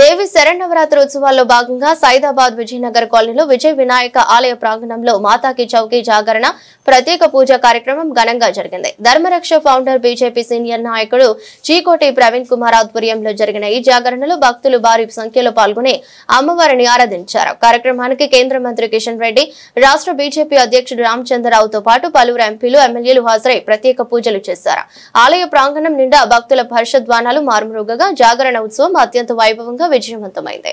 దేవి శరన్నవరాత్రి ఉత్సవాల్లో భాగంగా సైదాబాద్ విజయనగర్ కాలనీలో విజయ వినాయక ఆలయ ప్రాంగణంలో మాతాకి చౌకీ జాగరణ ప్రత్యేక పూజ కార్యక్రమం ఘనంగా జరిగింది. ధర్మరక్ష ఫౌండర్ బీజేపీ సీనియర్ నాయకుడు చీకోటి ప్రవీణ్ కుమార్ ఆధ్వర్యంలో జరిగిన ఈ జాగరణలో భక్తులు భారీ సంఖ్యలో పాల్గొని అమ్మవారిని ఆరాధించారు. కార్యక్రమానికి కేంద్ర మంత్రి కిషన్ రెడ్డి, రాష్ట్ర బీజేపీ అధ్యక్షుడు రామచంద్రరావుతో పాటు పలువురు ఎంపీలు, ఎమ్మెల్యేలు హాజరై ప్రత్యేక పూజలు చేశారు. ఆలయ ప్రాంగణం నిండా భక్తుల హర్షధ్వానాలు మారుమ్రోగగా జాగరణ ఉత్సవం అత్యంత వైభవంగా విజయవంతమైంది.